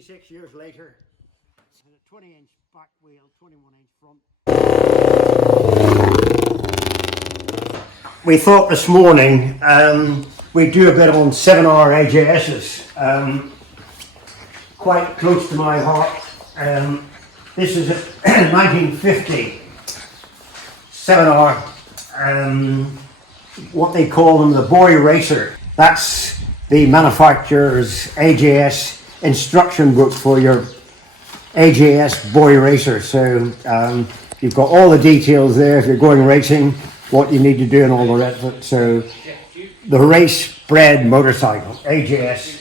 66 years later, it's a 20-inch back wheel, 21-inch front. We thought this morning we'd do a bit on 7R AJSs, quite close to my heart. This is a 1950 7R, what they call them, the boy racer. That's the manufacturer's AJS instruction book for your AJS boy racer. So you've got all the details there if you're going racing, what you need to do and all the rest of it. So the race bred motorcycle, AJS.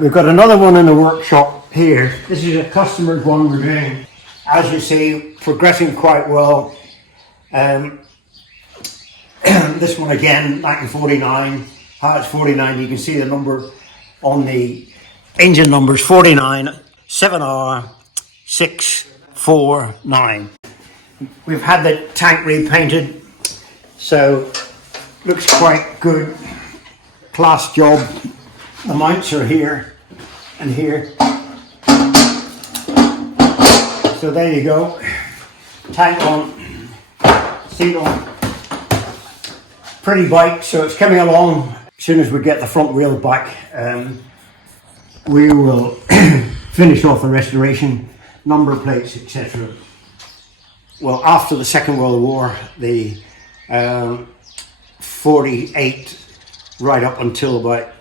We've got another one in the workshop here. This is a customer's one we're doing. As you see, progressing quite well. This one again, 1949. How it's 49, you can see the number on the engine numbers, 49 7R 649. We've had the tank repainted, so looks quite good. Class job. The mounts are here and here. So there you go. Tank on, seat on. Pretty bike, so it's coming along. As soon as we get the front wheel back, we will finish off the restoration, number plates, etc. Well, after the Second World War, the 48 right up until about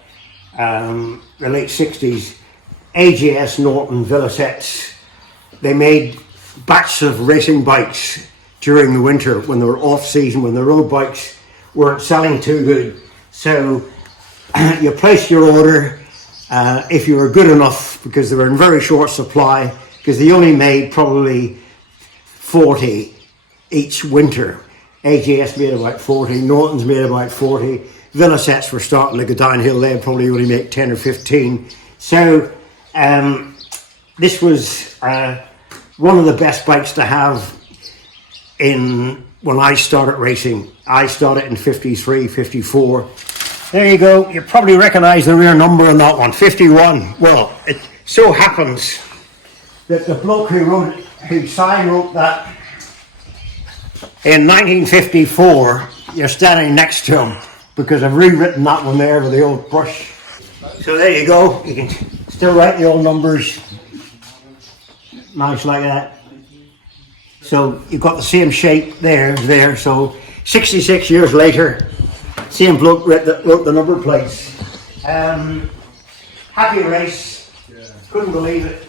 the late 60s, AJS Norton Velocets, they made batches of racing bikes during the winter when they were off season, when the road bikes weren't selling too good. So you place your order if you were good enough, because they were in very short supply, because they only made probably 40 each winter. AJS made about 40, Norton's made about 40. Velocets were starting to go downhill, they'd probably only make 10 or 15. So this was one of the best bikes to have when I started racing. I started in 53, 54. There you go. You probably recognize the rear number on that one, 51. Well, it so happens that the bloke who signed wrote that in 1954. You're standing next to him, because I've rewritten that one there with the old brush. So there you go. You can still write the old numbers. Nice like that. So you've got the same shape there. So 66 years later, same bloke wrote the number plates. Happy race. Couldn't believe it.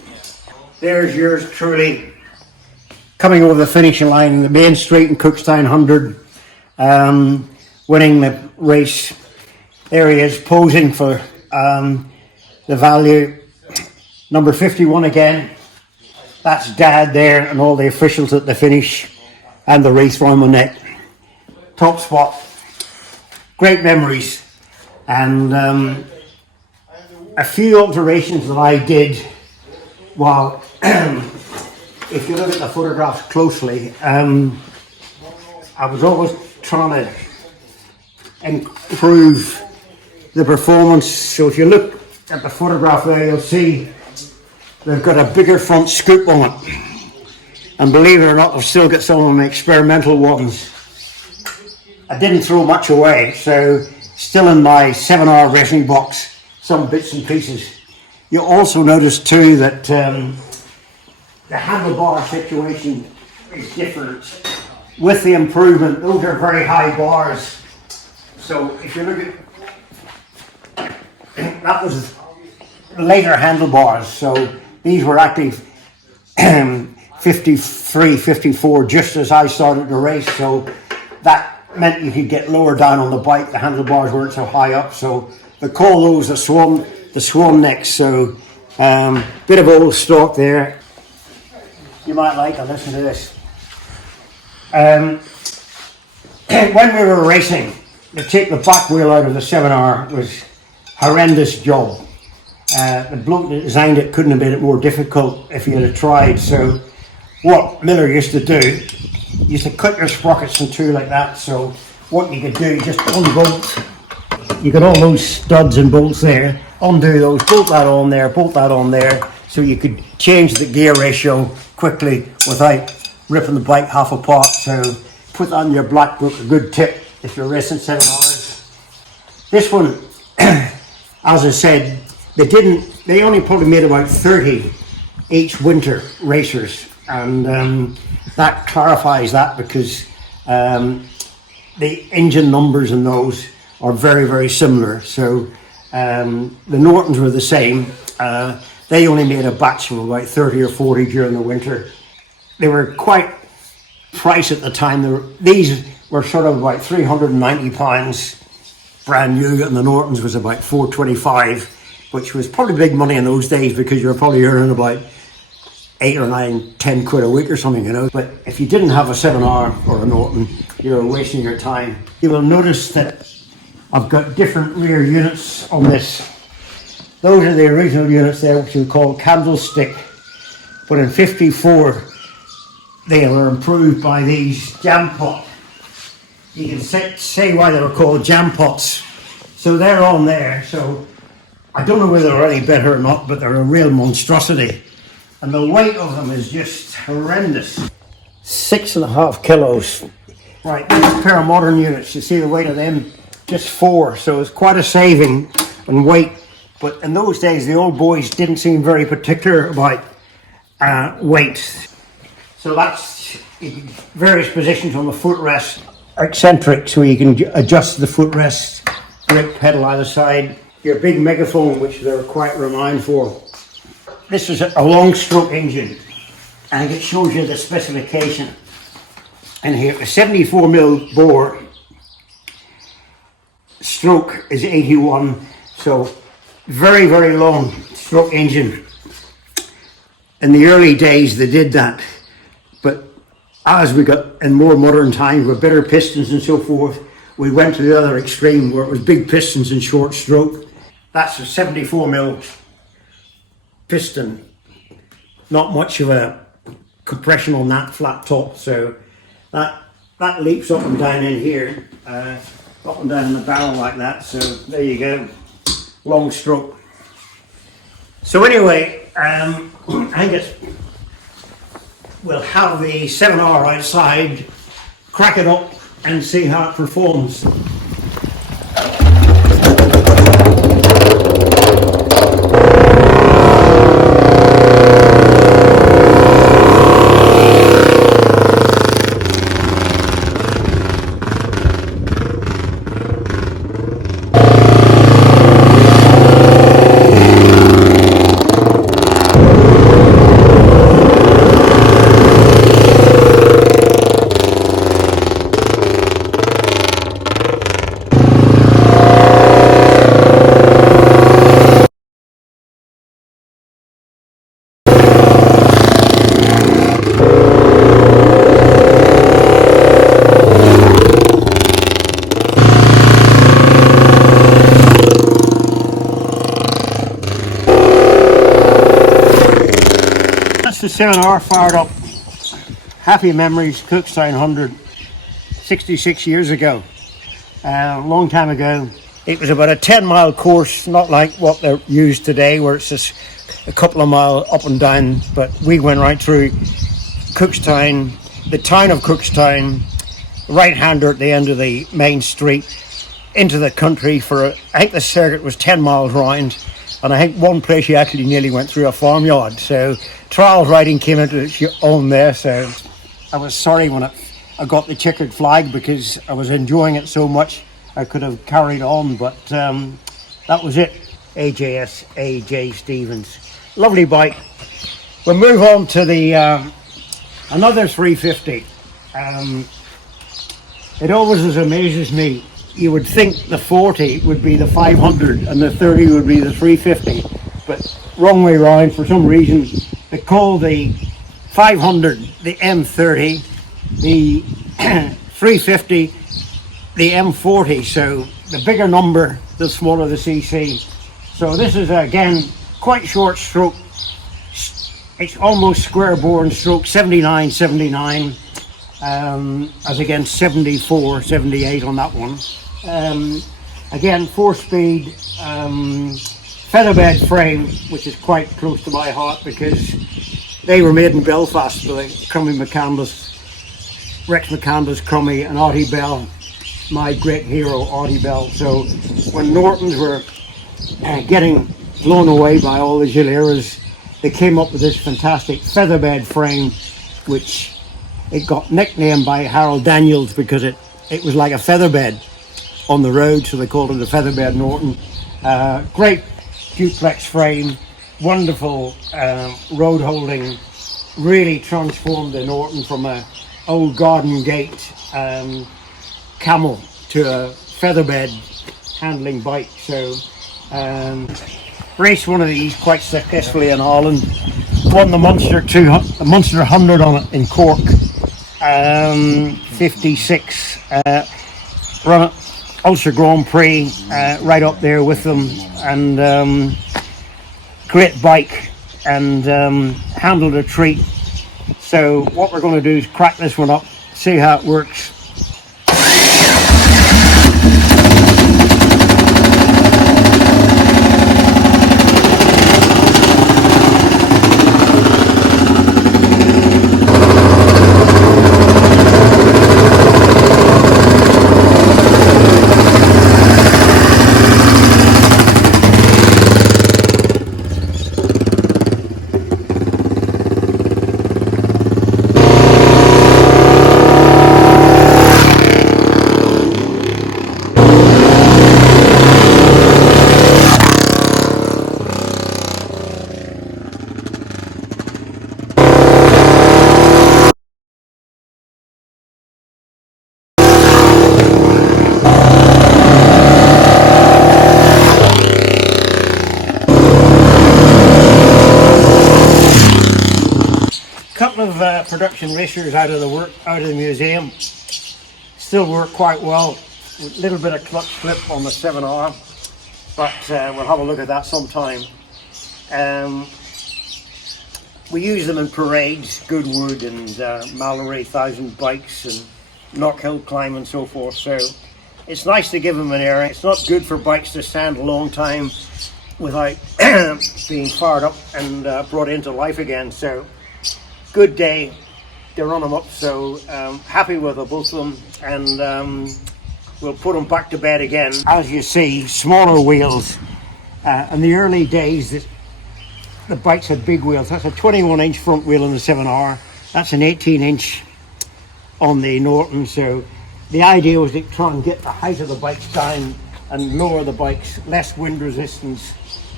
There's yours truly coming over the finishing line in the main street in Cookstown 100, winning the race. There he is, posing for the value. Number 51 again. That's Dad there and all the officials at the finish, and the race round my neck. Top spot. Great memories. And a few alterations that I did while, if you look at the photographs closely, I was always trying to improve the performance. So if you look at the photograph there, you'll see they've got a bigger front scoop on it, and believe it or not, I've still got some of my experimental ones. I didn't throw much away, so still in my 7R racing box, some bits and pieces. You'll also notice too that the handlebar situation is different. With the improvement, those are very high bars. So if you look at, that was later handlebars, so these were actually 53, 54, just as I started to race, so that meant you could get lower down on the bike. The handlebars weren't so high up, so they call those the swan necks. So bit of old stock there. You might like to listen to this. When we were racing, to take the back wheel out of the 7R was horrendous job. The bloke that designed it couldn't have made it more difficult if he had tried. So what Miller used to do, he used to cut your sprockets in two like that. So what you could do, you just unbolt. You got all those studs and bolts there, undo those, bolt that on there, so you could change the gear ratio quickly without ripping the bike half apart. So put that in your black book, a good tip if you're racing 7 hours. This one, as I said, they only probably made about 30 each winter racers, and that clarifies that, because the engine numbers in those are very, very similar. So the Nortons were the same. They only made a batch of about 30 or 40 during the winter. They were quite priced at the time. These were sort of about £390 brand new, and the Nortons was about £425, which was probably big money in those days, because you were probably earning about 8 or 9, 10 quid a week or something, you know. But if you didn't have a 7R or a Norton, you were wasting your time. You will notice that I've got different rear units on this. Those are the original units there, which we call candlestick. But in '54, they were improved by these jam pot. You can say why they were called jam pots. So they're on there. So I don't know whether they're any better or not, but they're a real monstrosity. And the weight of them is just horrendous. 6.5 kilos. Right, this is a pair of modern units. You see the weight of them? Just 4. So it's quite a saving on weight. But in those days, the old boys didn't seem very particular about weight. So that's various positions on the footrest. Eccentric, so you can adjust the footrest, brake pedal either side. Your big megaphone, which they're quite renowned for. This is a long stroke engine, and it shows you the specification. And here, a 74mm bore, stroke is 81, so very, very long stroke engine. In the early days they did that, but as we got in more modern times with better pistons and so forth, we went to the other extreme where it was big pistons and short stroke. That's a 74mm piston, not much of a compression on that flat top, so that leaps up and down in here, up and down in the barrel like that. So there you go, long stroke. So anyway, I think we'll have the 7R outside, crack it up and see how it performs. The 7R fired up. Happy memories, Cookstown 100, 66 years ago, a long time ago. It was about a 10-mile course, not like what they're used today, where it's just a couple of miles up and down, but we went right through Cookstown, the town of Cookstown, right-hander at the end of the main street, into the country for, I think the circuit was 10 miles round. And I think one place you actually nearly went through a farmyard. So trials riding came into its own there. So I was sorry when I got the checkered flag, because I was enjoying it so much I could have carried on. But that was it. AJS, AJ Stevens. Lovely bike. We'll move on to the another 350. It always amazes me. You would think the 40 would be the 500 and the 30 would be the 350, but wrong way round. For some reason they call the 500 the M30, the 350 the M40, so the bigger number the smaller the cc. So this is again quite short stroke. It's almost square bore and stroke, 79 as against 74 78 on that one. Again, 4-speed, featherbed frame, which is quite close to my heart because they were made in Belfast by Crummy McCandless, Rex McCandless, Crummy and Artie Bell, my great hero Artie Bell. So when Nortons were getting blown away by all the Gileras, they came up with this fantastic featherbed frame, which it got nicknamed by Harold Daniels because it was like a featherbed on the road, so they called it a featherbed Norton. Great duplex frame, wonderful road holding, really transformed the Norton from a old garden gate camel to a featherbed handling bike. So raced one of these quite successfully in Ireland, won the Munster 100 on it in Cork, 56, run it Ulster Grand Prix right up there with them, and great bike, and handled a treat. So what we're going to do is crack this one up, see how it works. Couple of production racers out of the museum, still work quite well. A little bit of clutch slip on the 7R, but we'll have a look at that sometime. We use them in parades, Goodwood and Mallory 1000 bikes and Knockhill climb and so forth. So it's nice to give them an airing. It's not good for bikes to stand a long time without being fired up and brought into life again. So good day to run them up. So happy with both of them, and we'll put them back to bed again. As you see, smaller wheels. In the early days, the bikes had big wheels. That's a 21-inch front wheel on the 7R. That's an 18-inch on the Norton. So the idea was to try and get the height of the bikes down and lower the bikes, less wind resistance,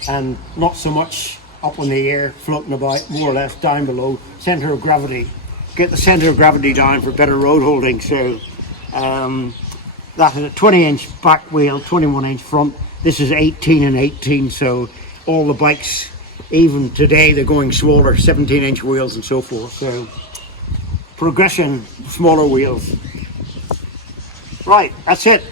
and not so much up in the air, floating about, more or less down below, centre of gravity. Get the centre of gravity down for better road holding. So that is a 20-inch back wheel, 21-inch front. This is 18 and 18, so all the bikes, even today, they're going smaller, 17-inch wheels and so forth. So progression, smaller wheels. Right, that's it.